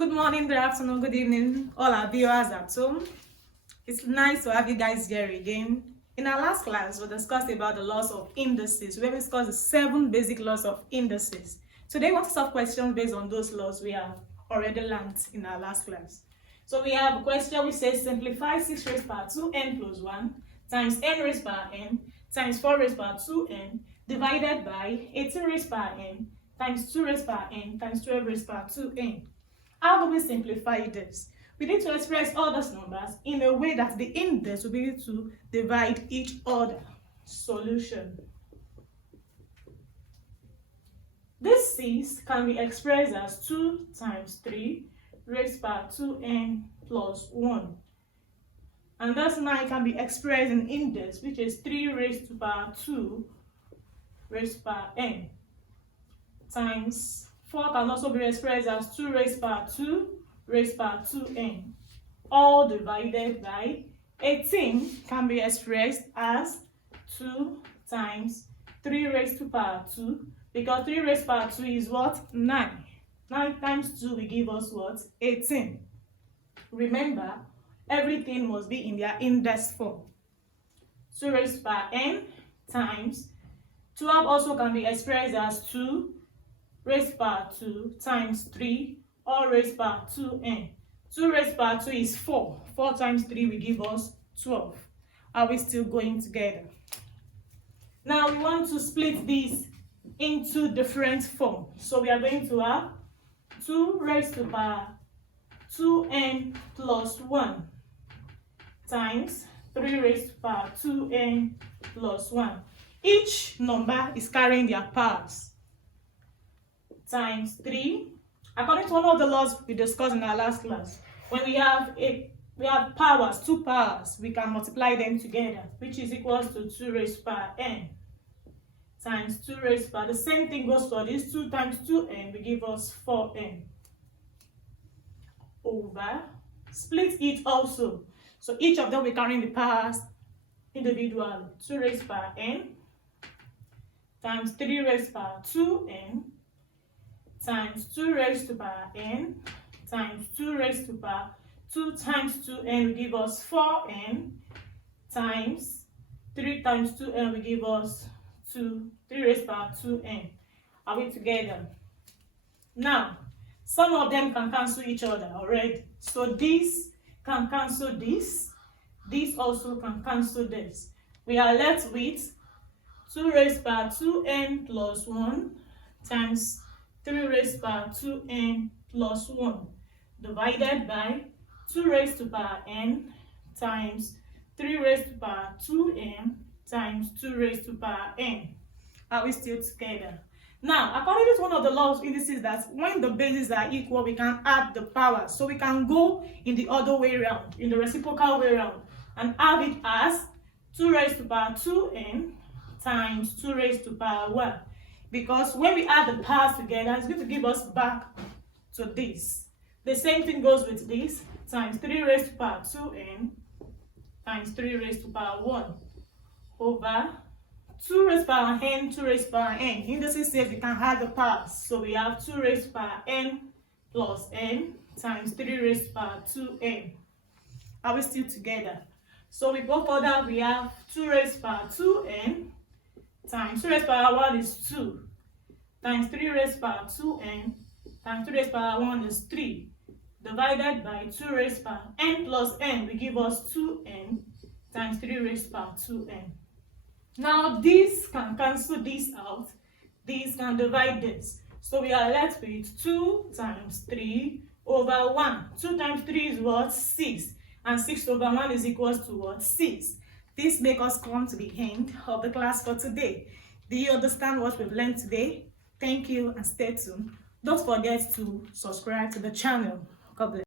Good morning, good afternoon, good evening, all our viewers at home. It's nice to have you guys here again. In our last class, we discussed about the laws of indices. We discussed the 7 basic laws of indices. Today, we want to solve questions based on those laws we have already learned in our last class. So we have a question which says simplify 6 raised by 2n plus 1 times n raised by n times 4 raised by 2n divided by 18 raised by n times 2 raised by n times 12 raised by 2n. How do we simplify this? We need to express all those numbers in a way that the index will be able to divide each other. Solution. This 6 can be expressed as 2 times 3 raised by 2n plus 1. And thus 9 can be expressed in index, which is 3 raised to power 2 raised by n times 4 can also be expressed as 2 raised by 2 raised by 2n, all divided by 18 can be expressed as 2 times 3 raised to power 2, because 3 raised to power 2 is what? 9. 9 times 2 will give us what? 18. Remember, everything must be in their index form. 2 raised by n times 12 also can be expressed as 2 raised by 2 times 3 all raised by 2n. 2 raised by 2 is 4. 4 times 3 will give us 12. Are we still going together? Now we want to split this into different forms. So we are going to have 2 raised to power 2n plus 1 times 3 raised to power 2n plus 1. Each number is carrying their powers. Times 3. According to one of the laws we discussed in our last class, when we have powers, 2 powers, we can multiply them together, which is equals to 2 raised by n times 2 raised by, the same thing goes for this, 2 times 2n will give us 4n over, split it also. So each of them will carry the powers individually. 2 raised by n times 3 raised by 2n times 2 raised to power n times 2 raised to power 2 times 2n will give us 4n times 3 times 2n will give us 3 raised to power 2n. Are we together? Now, some of them can cancel each other already. So this can cancel this. This also can cancel this. We are left with 2 raised by 2n plus 1 times 3 raised by 2n plus 1 divided by 2 raised to power n times 3 raised to power 2n times 2 raised to power n. Are we still together? Now, according to one of the laws of indices, that when the bases are equal, we can add the powers. So we can go in the other way around, in the reciprocal way around, and have it as 2 raised to power 2n times 2 raised to power 1. Because when we add the powers together, it's going to give us back to this. The same thing goes with this, times 3 raised to power 2n times 3 raised to power 1 over 2 raised to power n, 2 raised to power n. Indices says we can add the powers. So we have 2 raised to power n plus n times 3 raised to power 2n. Are we still together? So we go further, we have 2 raised to power 2n times 2 raised to power 1 is 2 times 3 raised to power 2n times 3 raised to power 1 is 3 divided by 2 raised to power n plus n will give us 2n times 3 raised to power 2n. Now this can cancel this out, this can divide this. So we are left with 2 times 3 over 1. 2 times 3 is what? 6. And 6 over 1 is equals to what? 6. This makes us come to the end of the class for today. Do you understand what we've learned today? Thank you and stay tuned. Don't forget to subscribe to the channel. God bless.